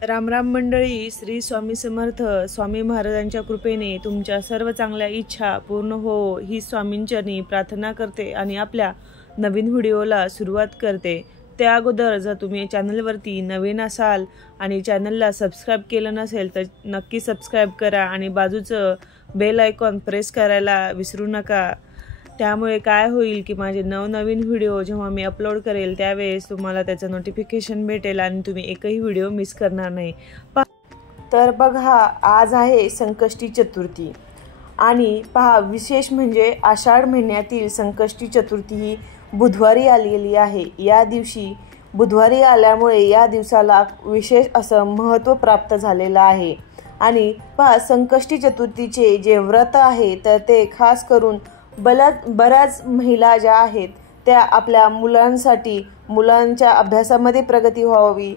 राम राम मंडळी. श्री स्वामी समर्थ. स्वामी महाराजांच्या कृपेने तुमच्या सर्व चांगल्या इच्छा पूर्ण हो ही स्वामींचरणी प्रार्थना करते आणि आपल्या नवीन व्हिडिओला सुरुवात करते. त्या अगोदर जर तुम्ही चॅनलवरती नवीन असाल आणि चॅनलला सबस्क्राईब केलं नसेल तर नक्की सबस्क्राईब करा आणि बाजूचं बेल आयकॉन प्रेस करायला विसरू नका. त्यामुळे काय होईल की माझे नवनवीन व्हिडिओ जेव्हा मी अपलोड करेल त्यावेळेस तुम्हाला त्याचं नोटिफिकेशन भेटेल आणि तुम्ही एकही व्हिडिओ मिस करणार नाही. तर बघा, आज आहे संकष्टी चतुर्थी आणि पहा, विशेष म्हणजे आषाढ महिन्यातील संकष्टी चतुर्थी ही बुधवारी आलेली आहे. या दिवशी बुधवारी आल्यामुळे या दिवसाला विशेष असं महत्त्व प्राप्त झालेलं आहे. आणि पहा, संकष्टी चतुर्थीचे जे व्रत आहे तर ते खास करून बऱ्याच महिला ज्या आहेत त्या आपल्या मुलांसाठी, मुलांच्या अभ्यासामध्ये प्रगती व्हावी,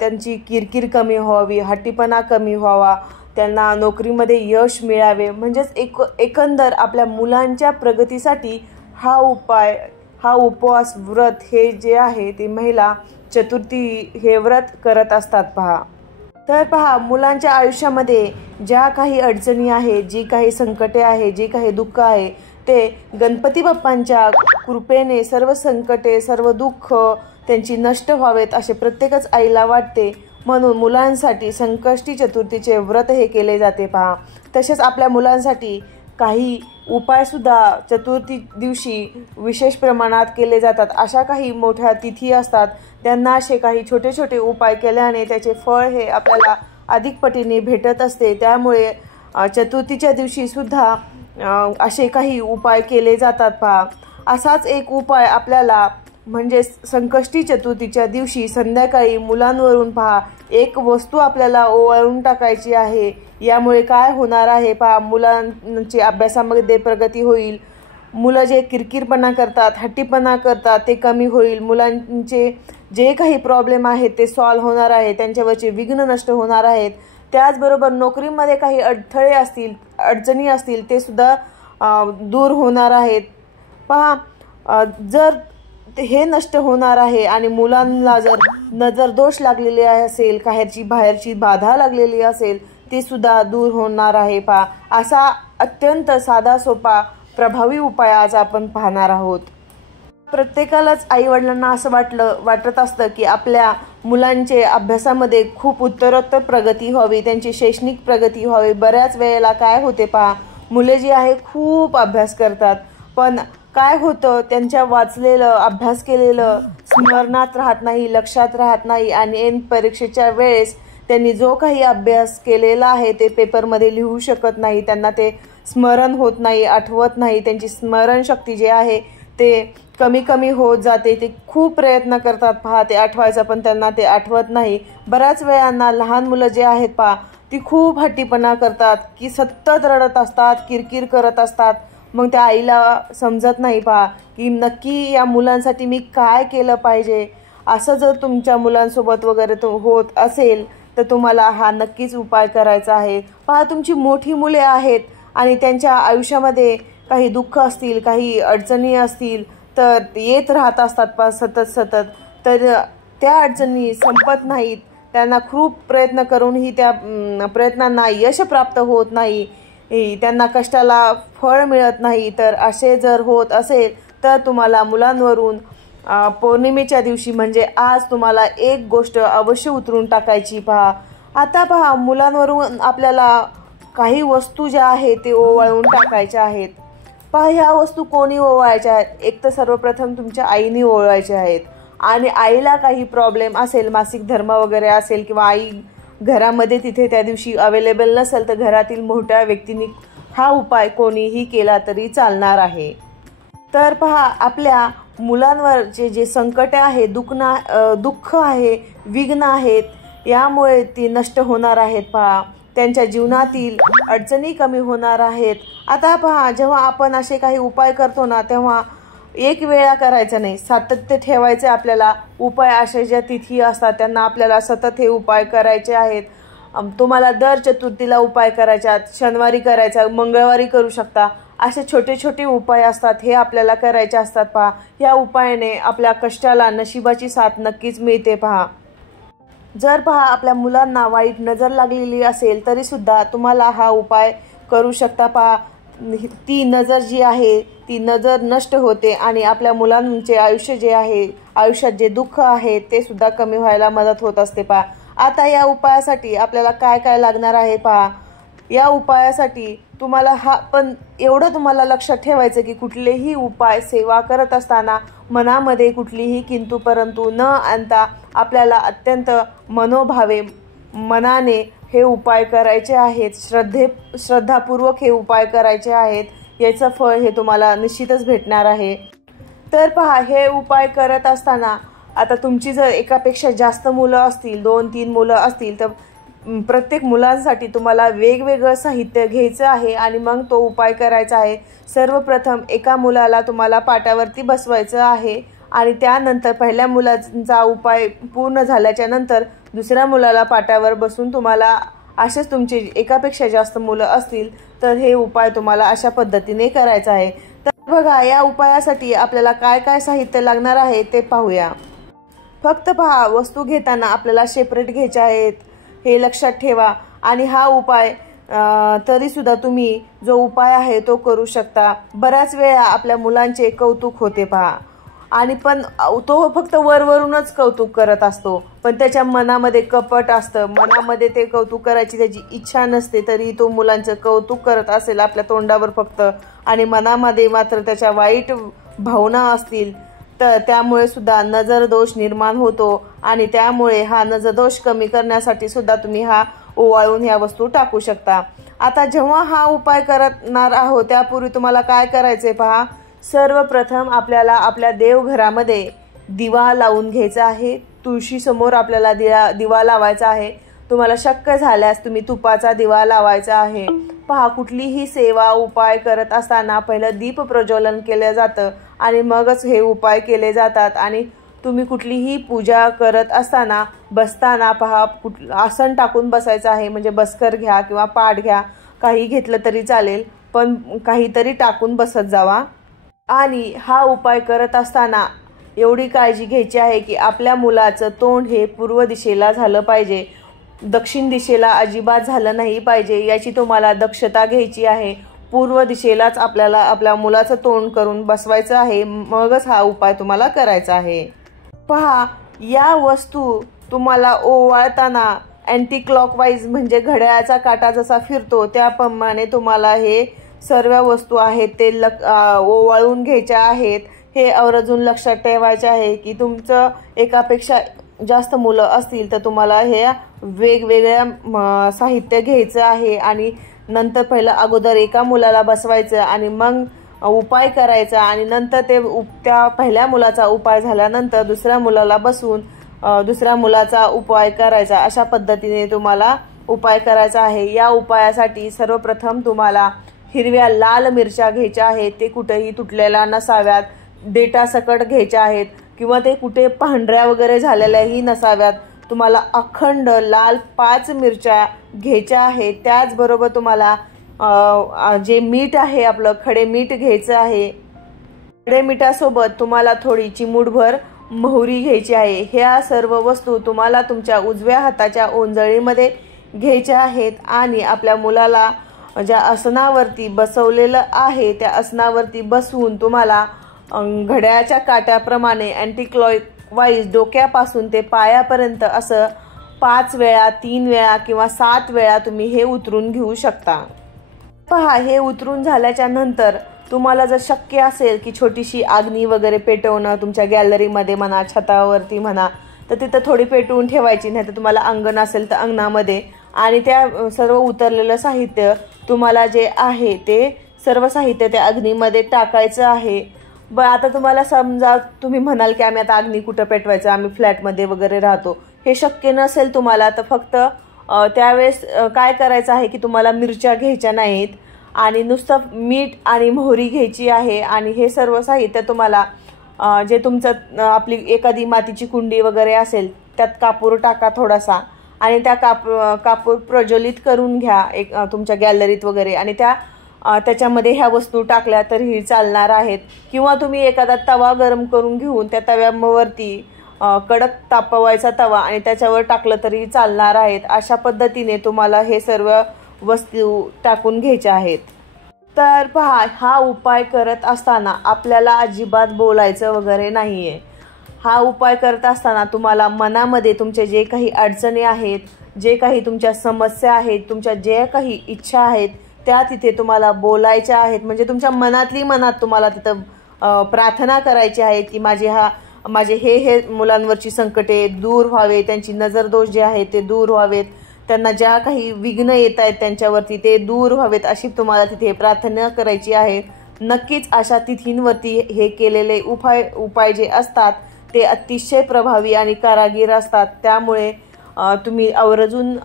त्यांची किरकिर कमी व्हावी, हट्टीपणा कमी व्हावा, त्यांना नोकरीमध्ये यश मिळावे, म्हणजेच एकंदर आपल्या मुलांच्या प्रगतीसाठी हा उपवास व्रत हे जे आहे ते महिला चतुर्थी हे व्रत करत असतात. पहा, तर पहा, मुलांच्या आयुष्यामध्ये ज्या काही अडचणी आहेत, जी काही संकटे आहे, जे काही दुःख आहे ते गणपती बाप्पांच्या कृपेने सर्व संकटे, सर्व दुःख त्यांची नष्ट व्हावेत असे प्रत्येकच आईला वाटते. म्हणून मुलांसाठी संकष्टी चतुर्थीचे व्रत हे केले जाते. पहा, तसेच आपल्या मुलांसाठी काही उपायसुद्धा चतुर्थी दिवशी विशेष प्रमाणात केले जातात. अशा काही मोठ्या तिथी असतात, त्यांना असे काही छोटे छोटे उपाय केल्याने त्याचे फळ हे आपल्याला अधिक पटीने भेटत असते. त्यामुळे चतुर्थीच्या दिवशीसुद्धा असे काही उपाय केले जातात. पहा, असाच एक उपाय आपल्याला म्हणजे संकष्टी चतुर्थीच्या दिवशी संध्याकाळी मुलांवरून पहा एक वस्तू आपल्याला ओवाळून टाकायची आहे. यामुळे काय होणार आहे पहा, मुलांची अभ्यासामध्ये प्रगती होईल, मुलं जे किरकिरपणा करतात, हट्टीपणा करतात ते कमी होईल, मुलांचे जे काही प्रॉब्लेम आहेत ते सॉल्व्ह होणार आहे, त्यांच्यावरचे विघ्न नष्ट होणार आहेत. त्याचबरोबर नोकरीमध्ये काही अडथळे असतील, अडचणी असतील ते सुद्धा दूर होणार आहेत. पहा, जर हे नष्ट होणार आहे आणि मुलांना जर नजर दोष लागलेले असेल, बाहेरची बाधा लागलेली असेल ती सुद्धा दूर होणार आहे. पहा, असा अत्यंत साधा सोपा प्रभावी उपाय आज आपण पाहणार आहोत. प्रत्येकालाच आईवडिलांना असं वाटत असतं की आपल्या मुलांचे अभ्यासामध्ये खूप उत्तरोत्तर प्रगती व्हावी, त्यांची शैक्षणिक प्रगती व्हावी. बऱ्याच वेळेला काय होते पहा, मुले जी आहे खूप अभ्यास करतात, पण काय होतं, त्यांच्या वाचलेलं, अभ्यास केलेलं स्मरणात राहत नाही, लक्षात राहत नाही आणि ऐन परीक्षेच्या वेळेस त्यांनी जो काही अभ्यास केलेला आहे ते पेपरमध्ये लिहू शकत नाही, त्यांना ते स्मरण होत नाही, आठवत नाही, त्यांची स्मरणशक्ती जी आहे ते कमी होत जाते. ते खूप प्रयत्न करतात पहा ते आठवायचं, पण त्यांना ते आठवत नाही. बऱ्याच वेळांना लहान मुलं जे आहेत पहा ती खूप हट्टीपणा करतात की सतत रडत असतात, किरकिर करत असतात. मग त्या आईला समजत नाही पहा की नक्की या मुलांसाठी मी काय केलं पाहिजे. असं जर तुमच्या मुलांसोबत वगैरे होत असेल तर तुम्हाला हा नक्कीच उपाय करायचा आहे. पहा, तुमची मोठी मुले आहेत आणि त्यांच्या आयुष्यामध्ये काही दुःख असतील, काही अडचणी असतील तर येत राहत असतात पहा सतत, तर त्या अडचणी संपत नाहीत. त्यांना खूप प्रयत्न करूनही त्या प्रयत्नांना यश प्राप्त होत नाही, त्यांना कष्टाला फळ मिळत नाही. तर असे जर होत असेल तर तुम्हाला मुलांवरून पौर्णिमेच्या दिवशी म्हणजे आज तुम्हाला एक गोष्ट अवश्य उतरून टाकायची. पहा, आता पहा, मुलांवरून आपल्याला काही वस्तू ज्या आहेत ते ओवाळून टाकायच्या आहेत. पहा, ह्या वस्तू कोणी ओवाळायच्या आहेत? एक तर सर्वप्रथम तुमच्या आईने ओवाळायच्या आहेत. आणि आईला काही प्रॉब्लेम असेल, मासिक धर्म वगैरे असेल किंवा आई घरामध्ये तिथे त्या दिवशी अवेलेबल नसेल तर घरातील मोठ्या व्यक्तींनी हा उपाय कोणीही केला तरी चालणार आहे. तर पहा, आपल्या मुलांवरचे जे संकट आहे, दुःख आहे, विघ्न आहेत, यामुळे ती नष्ट होणार आहेत. पहा, त्यांच्या जीवनातील अडचणी कमी होणार आहेत. आता पहा, जेव्हा आपण असे काही उपाय करतो ना तेव्हा एक वेळा करायचं नाही, सातत्य ठेवायचे. आपल्याला उपाय अशा ज्या तिथी असतात त्यांना आपल्याला सतत हे उपाय करायचे आहेत. तुम्हाला दर चतुर्थीला उपाय करायचे, शनिवारी करायचा, मंगळवारी करू शकता. असे छोटे छोटे उपाय असतात, हे आपल्याला करायचे असतात. पहा, या उपायाने आपल्या कष्टाला नशिबाची साथ नक्कीच मिळते. पहा, जर पहा आपल्या मुलांना वाईट नजर लागलेली असेल तरी सुद्धा तुम्हाला हा उपाय करू शकता। पहा ती नजर जी आहे ती नजर नष्ट होते आणि आपल्या मुलांचे आयुष्य जे आहे, आयुष्यात जे दुःख आहे ते सुद्धा कमी व्हायला मदत होत असते। पहा आता या उपायासाठी आपल्याला काय काय लागणार आहे पहा। या उपायासाठी तुम्हाला पण एवढं तुम्हाला लक्षात ठेवायचं की कुठलेही उपाय सेवा करत असताना मनामध्ये कुठलीही किंतु परंतु न आणता आपल्याला अत्यंत मनोभावे मनाने हे उपाय करायचे आहेत, श्रद्धापूर्वक हे उपाय करायचे आहेत। याचं फळ हे तुम्हाला निश्चितच भेटणार आहे। तर पहा हे उपाय करत असताना आता तुमची जर एकापेक्षा जास्त मुलं असतील, 2-3 मुलं असतील, तर प्रत्येक मुलांसाठी तुम्हाला वेगवेगळं साहित्य घ्यायचं आहे आणि मग तो उपाय करायचा आहे। सर्वप्रथम एका मुलाला तुम्हाला पाटावरती बसवायचं आहे आणि त्यानंतर पहिल्या मुलाचा उपाय पूर्ण झाल्याच्या नंतर दुसऱ्या मुलाला पाटावर बसून तुम्हाला, असेच तुमचे एकापेक्षा जास्त मुलं असतील तर हे उपाय तुम्हाला अशा पद्धतीने करायचा आहे। तर बघा या उपायासाठी आपल्याला काय काय साहित्य लागणार आहे ते पाहूया। फक्त पहा वस्तू घेताना आपल्याला सेपरेट घ्यायच्या आहेत हे लक्षात ठेवा। आणि हा उपाय तरी सुद्धा तुम्ही जो उपाय आहे तो करू शकता। बऱ्याच वेळा आपल्या मुलांचे कौतुक होते पहा, आणि पण तो फक्त वरवरूनच कौतुक करत असतो, पण त्याच्या मनामध्ये कपट असतं, मनामध्ये ते कौतुक करायची त्याची इच्छा नसते, तरी तो मुलांचं कौतुक करत असेल आपल्या तोंडावर फक्त, आणि मनामध्ये मात्र त्याच्या वाईट भावना असतील, तर त्यामुळे सुद्धा नजर दोष निर्माण होतो। आणि त्यामुळे हा नजर दोष कमी करण्यासाठी सुद्धा तुम्ही हा ओवाळून ह्या वस्तू टाकू शकता। आता जेव्हा हा उपाय करणार आहोत त्यापूर्वी तुम्हाला काय करायचे पहा। सर्वप्रथम आपल्याला आपल्या देवघरामध्ये दिवा लावून घ्यायचा आहे। तुळशीसमोर आपल्याला दिवा लावायचा आहे। तुम्हाला शक्य झाल्यास तुम्ही तुपाचा दिवा लावायचा आहे। पहा कुठलीही सेवा उपाय करत असताना पहिलं दीप प्रज्वलन केलं जातं आणि मगच हे उपाय केले जातात। आणि तुम्ही कुठलीही पूजा करत असताना बसताना पहा आसन टाकून बसायचं आहे, म्हणजे बसकर घ्या किंवा पाठ घ्या, काही घेतलं तरी चालेल, पण काहीतरी टाकून बसत जावा। आणि हा उपाय करत असताना एवढी काळजी घ्यायची आहे की आपल्या मुलाचं तोंड हे पूर्व दिशेला झालं पाहिजे, दक्षिण दिशेला अजिबात झालं नाही पाहिजे, याची तुम्हाला दक्षता घ्यायची आहे। पूर्व दिशेलाच आपल्याला आपल्या मुलाचं तोंड करून बसवायचं आहे, मगच हा उपाय तुम्हाला करायचा आहे। पहा या वस्तू तुम्हाला ओवाळताना अँटी क्लॉकवाईज, म्हणजे घड्याळाचा काटा जसा फिरतो त्याप्रमाणे तुम्हाला हे सर्व वस्तू आहेत ते ओवाळून घ्यायच्या आहेत। हे आवर्जून लक्षात ठेवायचे आहे की तुमचं एकापेक्षा जास्त मुलं असतील तर तुम्हाला हे वेगवेगळ्या साहित्य घ्यायचं आहे आणि नंतर पहिलं अगोदर एका मुलाला बसवायचं आणि मग उपाय करायचा आणि नंतर त्या पहिल्या मुलाचा उपाय झाल्यानंतर दुसऱ्या मुलाला बसवून दुसऱ्या मुलाचा उपाय करायचा। अशा पद्धतीने तुम्हाला उपाय करायचा आहे। या उपायासाठी सर्वप्रथम तुम्हाला हिरव्या लाल मिरच्या घ्यायच्या आहेत, ते कुठेही तुटलेल्या नसाव्यात, देठासकट घ्यायच्या आहेत किंवा ते कुठे पांढऱ्या वगैरे झालेल्याही नसाव्यात। तुम्हाला अखंड लाल 5 मिरच्या घ्यायच्या आहेत। त्याचबरोबर तुम्हाला जे मीठ आहे आपलं खडे मीठ घ्यायचं आहे। खडे मिठासोबत तुम्हाला थोडी चिमूटभर मोहरी घ्यायची आहे। ह्या सर्व वस्तू तुम्हाला तुमच्या उजव्या हाताच्या ओंजळीमध्ये घ्यायच्या आहेत आणि आपल्या मुलाला ज्या आसनावरती बसवलेलं आहे त्या आसनावरती बसवून तुम्हाला घड्याळाच्या काट्याप्रमाणे अँटी क्लॉकवाईज डोक्यापासून ते पायापर्यंत असं 5 वेळा, 3 वेळा किंवा 7 वेळा तुम्ही हे उतरून घेऊ शकता। पहा हे उतरून झाल्याच्या नंतर तुम्हाला जर शक्य असेल की छोटीशी आग्नी वगैरे पेटवणं तुमच्या गॅलरीमध्ये म्हणा, छतावरती म्हणा, तर तिथं थोडी पेटवून ठेवायची, नाही तर तुम्हाला अंगण असेल तर अंगणामध्ये, आणि त्या सर्व उतरलेलं साहित्य तुम्हाला जे आहे ते सर्व साहित्य त्या अग्नीमध्ये टाकायचं आहे। आता तुम्हाला समजा तुम्ही म्हणाल की आम्ही आता अग्नी कुठं पेटवायचं, आम्ही फ्लॅटमध्ये वगैरे राहतो, हे शक्य नसेल तुम्हाला, तर फक्त त्यावेळेस काय करायचं आहे की तुम्हाला मिरच्या घ्यायच्या नाहीत आणि नुसतं मीठ आणि मोहरी घ्यायची आहे। आणि हे सर्व साहित्य तुम्हाला जे तुमचं आपली एखादी मातीची कुंडी वगैरे असेल त्यात कापूर टाका थोडासा आणि त्या कापूर प्रज्वलित करून घ्या एक तुमच्या गॅलरीत वगैरे, आणि त्याच्यामध्ये ह्या वस्तू टाकल्या तरीही चालणार आहेत। किंवा तुम्ही एखादा तवा गरम करून घेऊन त्या तव्यावरती कडक तापवायचा तवा आणि त्याच्यावर टाकलं तरी चालणार आहेत। अशा पद्धतीने तुम्हाला हे सर्व वस्तू टाकून घ्यायच्या आहेत। तर पहा, हा उपाय करत असताना आपल्याला अजिबात बोलायचं वगैरे नाही आहे। हा उपाय करत असताना तुम्हाला मनामध्ये तुमचे जे काही अडचणी आहेत, जे काही तुमच्या समस्या आहेत, तुमच्या जे काही इच्छा आहेत त्या तिथे तुम्हाला बोलायच्या आहेत। म्हणजे तुमच्या मनातली मनात तुम्हाला तिथं प्रार्थना करायची आहे की माझे हे मुलांवरची संकटे दूर व्हावे, त्यांची नजरदोष जे आहेत ते दूर व्हावेत, त्यांना ज्या काही विघ्न येत आहेत त्यांच्यावरती ते दूर व्हावेत, अशी तुम्हाला तिथे प्रार्थना करायची आहे। नक्कीच अशा तिथींवरती हे केलेले उपाय जे असतात ते अतिशय प्रभावी आणि कारागीर असतात। त्यामुळे तुम्ही आवर्जून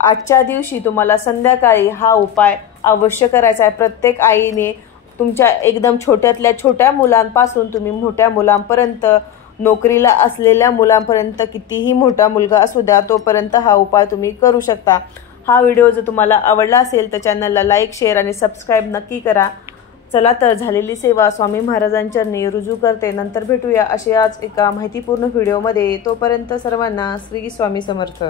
आजच्या दिवशी तुम्हाला संध्याकाळी हा उपाय अवश्य करायचा आहे। प्रत्येक आईने तुमच्या एकदम छोट्यातल्या छोट्या मुलांपासून तुम्ही मोठ्या मुलांपर्यंत, नोकरीला असलेल्या मुलांपर्यंत, कितीही मोठा मुलगा असू द्या तोपर्यंत हा उपाय तुम्ही करू शकता। हा व्हिडिओ जर तुम्हाला आवडला असेल तर चॅनलला लाईक, शेअर आणि सबस्क्राईब नक्की करा। चला तर, झालेली सेवा स्वामी महाराजांच्या चरणी रुजू करते। नंतर भेटूया अशाच एका माहितीपूर्ण व्हिडिओमध्ये। तोपर्यंत सर्वांना श्री स्वामी समर्थ।